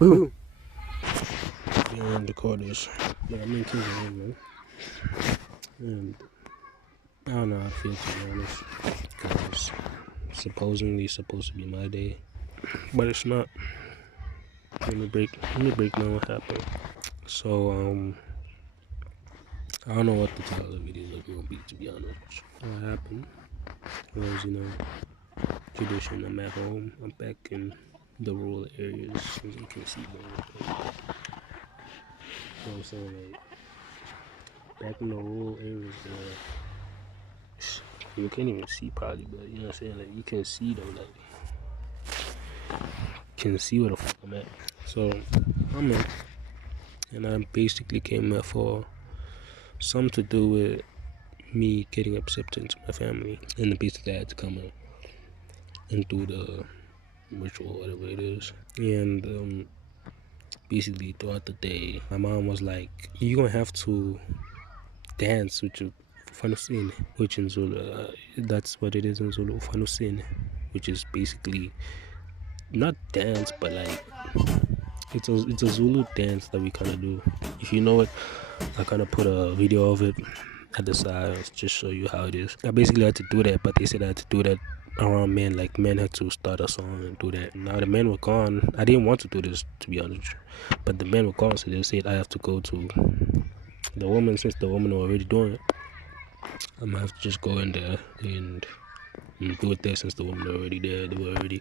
Boom. Behind the quarters. But I'm in King's room, man. And I don't know how I feel, to be honest. Because supposedly it's supposed to be my day. But it's not. Let me break down what happened. So, I don't know what the title of the video is going to be, to be honest. What happened was, tradition. I'm at home. I'm back in the rural areas, as you can see. You know what I'm saying? Like, back in the rural areas where you can't even see probably, but you know what I'm saying? Like, you can see though, like, can see where the fuck I'm at. So, I'm in, and I basically came here for something to do with me getting accepted into my family, and basically I had to come in and do the ritual, whatever it is. And basically throughout the day, my mom was like, "You're gonna have to dance with your fanusin," which in Zulu, that's what it is in Zulu, fanusin, which is basically not dance, but like it's a Zulu dance that we kind of do. If you know it, I kind of put a video of it at the side just show you how it is. I basically had to do that, but they said I had to do that around men. Like, men had to start a song and do that. Now the men were gone. I didn't want to do this, to be honest, but the men were gone, so they said I have to go to the woman. Since the woman were already doing it, I'm gonna have to just go in there and do it there. Since the woman were already there, they were already,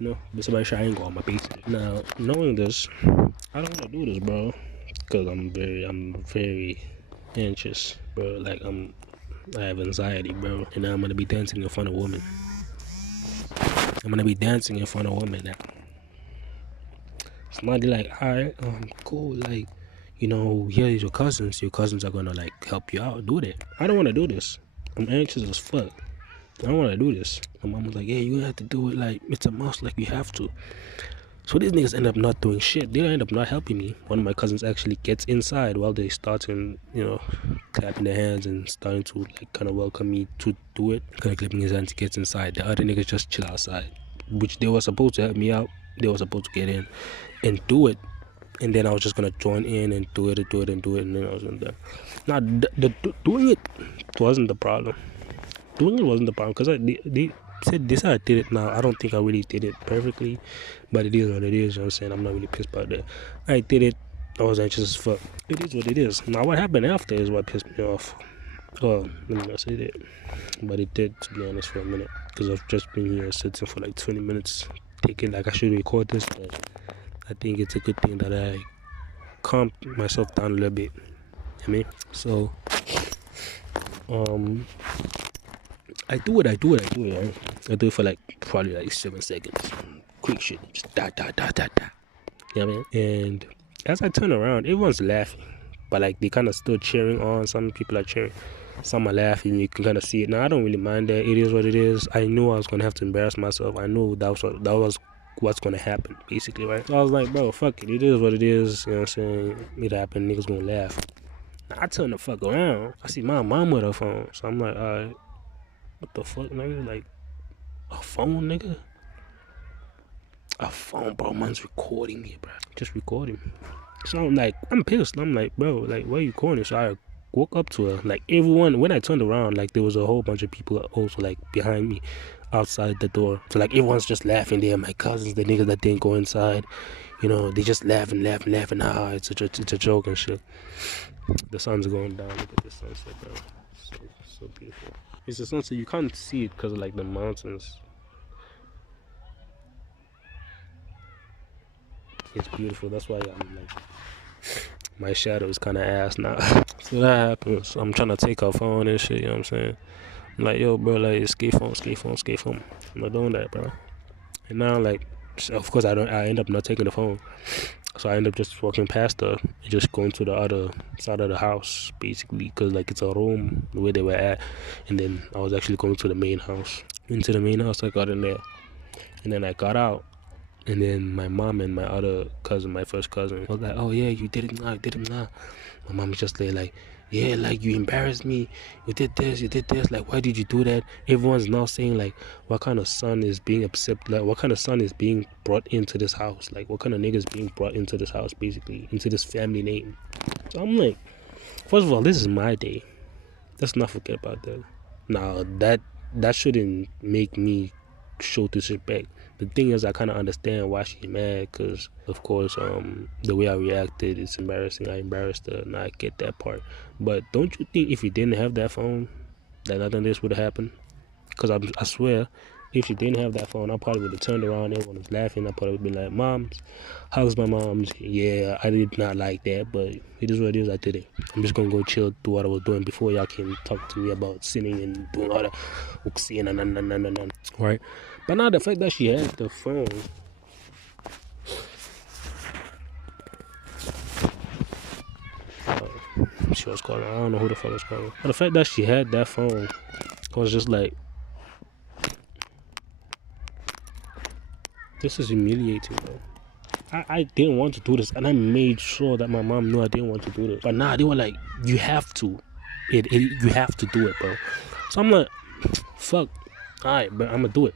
but somebody trying to go on my basically. Now, knowing this, I don't want to do this, bro, because I'm very anxious, bro. Like, I have anxiety, bro, and now I'm gonna be dancing in front of women. I'm gonna be dancing in front of women now. Somebody like, alright, cool, like, here's your cousins. Your cousins are gonna like help you out. Do that. I don't want to do this. I'm anxious as fuck. I don't want to do this. My mom was like, "Yeah, you have to do it. Like, it's a must. Like, you have to." So these niggas end up not doing shit. They end up not helping me. One of my cousins actually gets inside while they starting, clapping their hands and starting to like kind of welcome me to do it. Kind of clapping his hands, gets inside. The other niggas just chill outside, which they were supposed to help me out. They were supposed to get in and do it, and then I was just gonna join in and do it, and then I was in there. Now, doing it wasn't the problem. Doing it wasn't the problem, because they said this, I did it. Now, I don't think I really did it perfectly, but it is what it is. You know what I'm saying? I'm not really pissed about that. I did it. I was anxious as fuck. It is what it is. Now, what happened after is what pissed me off. Well, let me not say that, but it did, to be honest, for a minute, because I've just been here sitting for like 20 minutes thinking like I should record this, but I think it's a good thing that I calm myself down a little bit. I mean, so I do it, right? I do it for like probably like 7 seconds. Quick shit. Just da da da da da. You know what I mean? And as I turn around, everyone's laughing. But like they kinda still cheering on. Some people are cheering. Some are laughing, you can kinda see it. Now I don't really mind that. It is what it is. I knew I was gonna have to embarrass myself. I knew that was what's gonna happen, basically, right? So I was like, bro, fuck it. It is what it is. You know what I'm saying? It happened, niggas gonna laugh. Now I turn the fuck around. I see my mom with her phone. So I'm like, alright. What the fuck, nigga? Like, a phone, nigga? A phone, bro. Man's recording me, bro. Just recording me. So I'm like, I'm pissed. I'm like, bro, like, why are you recording? So I woke up to her. Like, everyone, when I turned around, like, there was a whole bunch of people also, like, behind me outside the door. So, like, everyone's just laughing there. My cousins, the niggas that didn't go inside, they just laughing. Ah, it's a joke and shit. The sun's going down. Look at the sunset, bro. So beautiful. It's a sunset. You can't see it because of like the mountains. It's beautiful. That's why I'm like, my shadow is kind of ass now. So that happens. I'm trying to take her phone and shit. You know what I'm saying? I'm like, yo, bro, like, escape phone. I'm not doing that, bro. And now, like, of course, I end up not taking the phone. So I end up just walking past her and just going to the other side of the house, basically, because like it's a room where they were at, and then I was actually going to the main house. Into the main house, I got in there, and then I got out, and then my mom and my other cousin, my first cousin, was like, "Oh yeah, you did it now, My mom was just there like, yeah, like you embarrassed me, you did this, like why did you do that? Everyone's now saying like what kind of son is being accepted, like what kind of son is being brought into this house, like what kind of niggas being brought into this house, basically into this family name. So I'm like, first of all, this is my day. Let's not forget about that. Now that shouldn't make me show disrespect. The thing is, I kind of understand why she's mad, because of course, the way I reacted, it's embarrassing. I embarrassed her, and I get that part. But don't you think if you didn't have that phone, that nothing of this would have happened? Because I swear, if she didn't have that phone, I probably would have turned around. Everyone was laughing. I probably would have been like, "Mom's, how's my mom's? Yeah, I did not like that, but it is what it is. I did it. I'm just gonna go chill, do what I was doing before y'all came talk to me about sinning and doing all that, right?" But now the fact that she had the phone, she was calling. I don't know who the fuck was calling. But the fact that she had that phone was just like, this is humiliating, bro. I didn't want to do this, and I made sure that my mom knew I didn't want to do this. But now they were like, you have to. You have to do it, bro. So I'm like, fuck. Alright, but I'm gonna do it.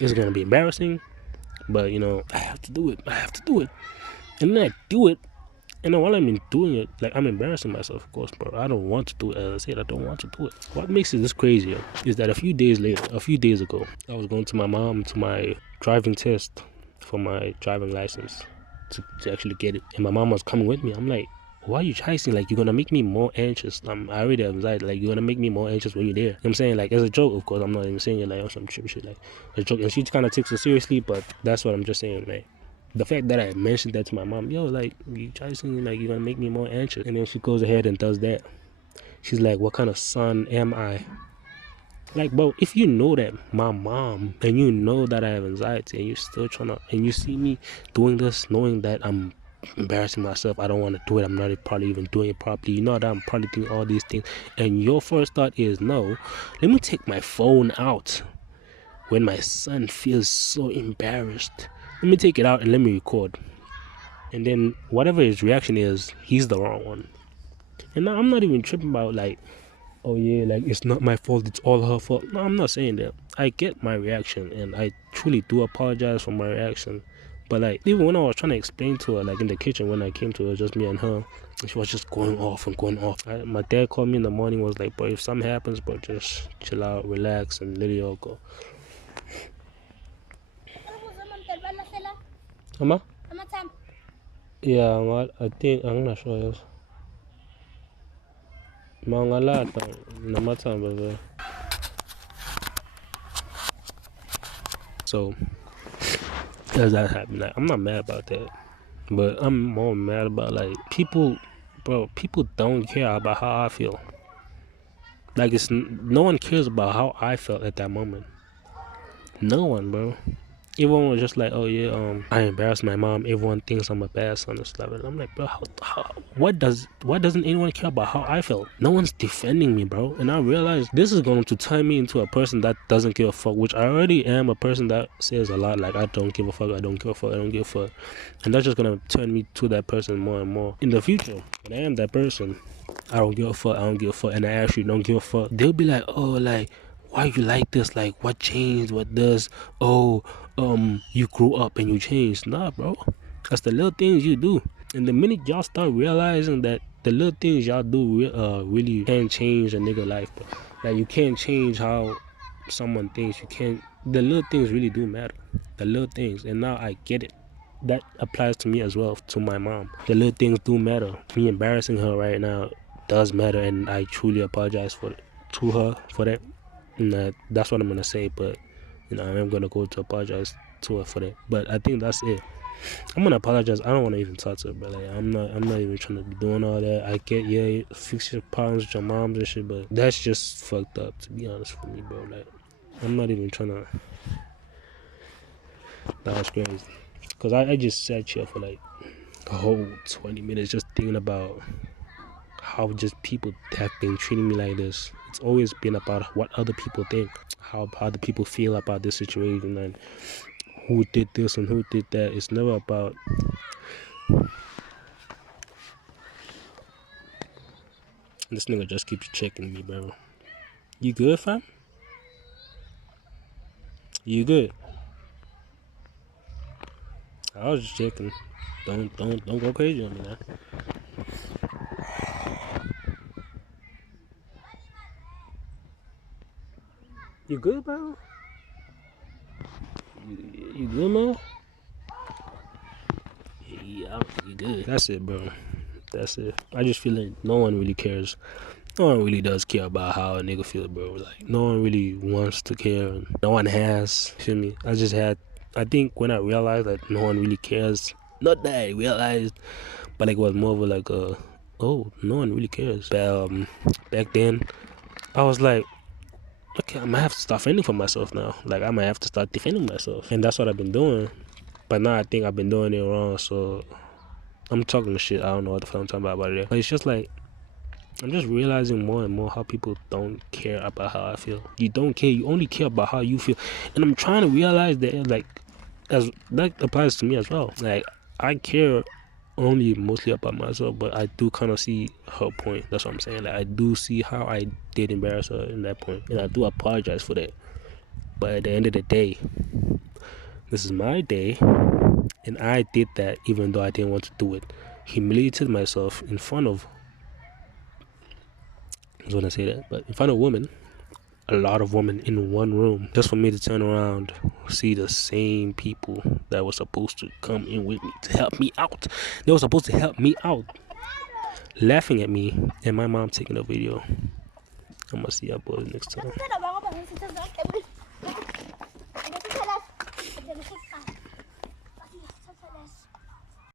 It's gonna be embarrassing, but you know, I have to do it. I have to do it. And then I do it, and then while I'm doing it, like I'm embarrassing myself, of course, bro. I don't want to do it. As I said, I don't want to do it. What makes it this crazier is that a few days ago, I was going to my mom to my driving test for my driving license to actually get it. And my mom was coming with me. I'm like, why are you chasing? Like, you're gonna make me more anxious. I already have anxiety. Like, you're gonna make me more anxious when you're there. You know what I'm saying? Like, as a joke, of course. I'm not even saying it like on some trip shit. Like, a joke. And she kind of takes it seriously, but that's what I'm just saying, man. The fact that I mentioned that to my mom, yo, like, you chasing, like, you're gonna make me more anxious. And then she goes ahead and does that. She's like, what kind of son am I? Like, bro, if you know that my mom and you know that I have anxiety and you're still and you see me doing this, knowing that I'm embarrassing myself, I don't want to do it, I'm not probably even doing it properly, you know that I'm probably doing all these things, and your first thought is, no, let me take my phone out when my son feels so embarrassed. Let me take it out and let me record. And then whatever his reaction is, he's the wrong one. And now I'm not even tripping about like, oh yeah, like it's not my fault, it's all her fault. No, I'm not saying that. I get my reaction and I truly do apologize for my reaction. But like, even when I was trying to explain to her, like in the kitchen when I came to her, just me and her, she was just going off and going off. My dad called me in the morning, was like, bro, if something happens, bro, just chill out, relax, and let it all go. Ama? Yeah, I think, I'm not sure, yes. Mangalata, namatamba. So, as that happened, like, I'm not mad about that. But I'm more mad about like people, bro. People don't care about how I feel. Like no one cares about how I felt at that moment. No one, bro. Everyone was just like, oh yeah, I embarrassed my mom. Everyone thinks I'm a bad son and stuff. And I'm like, bro, why doesn't anyone care about how I felt? No one's defending me, bro. And I realized this is going to turn me into a person that doesn't give a fuck, which I already am a person that says a lot, like I don't give a fuck, I don't give a fuck, I don't give a fuck. And that's just gonna turn me to that person more and more. In the future, when I am that person, I don't give a fuck, I don't give a fuck, and I actually don't give a fuck, they'll be like, oh, like, why you like this? Like, what changed? What does? Oh, you grew up and you changed. Nah, bro. That's the little things you do. And the minute y'all start realizing that the little things y'all do really can change a nigga life, bro. Like, you can't change how someone thinks. You can't. The little things really do matter. The little things. And now I get it. That applies to me as well, to my mom. The little things do matter. Me embarrassing her right now does matter, and I truly apologize to her for that. And that's what I'm gonna say, but you know, I am gonna go to apologize to her for that. But I think that's it. I'm gonna apologize. I don't want to even talk to her, but like, I'm not even trying to be doing all that. I get, yeah, fix your problems with your moms and shit, but that's just fucked up, to be honest, for me, bro. Like, I'm not even trying to. That was crazy, cause I just sat here for like a whole 20 minutes just thinking about how just people have been treating me like this. It's always been about what other people think, how other people feel about this situation, and who did this and who did that. It's never about This nigga just keeps checking me, bro. You good, fam? You good? I was just checking. Don't go crazy on me now. You good, bro? You good, man? Yeah, you good. That's it, bro. That's it. I just feel like no one really cares. No one really does care about how a nigga feel, bro. Like, no one really wants to care. No one has. Feel me? I think when I realized that no one really cares, not that I realized, but like it was more of like oh, no one really cares. Back then, I was like, okay, I might have to start fending for myself now. Like, I might have to start defending myself. And that's what I've been doing. But now I think I've been doing it wrong, so I'm talking shit. I don't know what the fuck I'm talking about it. But it's just like, I'm just realizing more and more how people don't care about how I feel. You don't care. You only care about how you feel. And I'm trying to realize that, like, as that applies to me as well. Like, I care only mostly about myself, but I do kind of see her point. That's what I'm saying. Like, I do see how I did embarrass her in that point, and I do apologize for that. But at the end of the day, this is my day, and I did that even though I didn't want to do it. Humiliated myself in front of, I was gonna say that, but in front of women, a lot of women in one room, just for me to turn around, see the same people that were supposed to come in with me to help me out. They were supposed to help me out, laughing at me, and my mom taking a video. I'm gonna see y'all boys next time.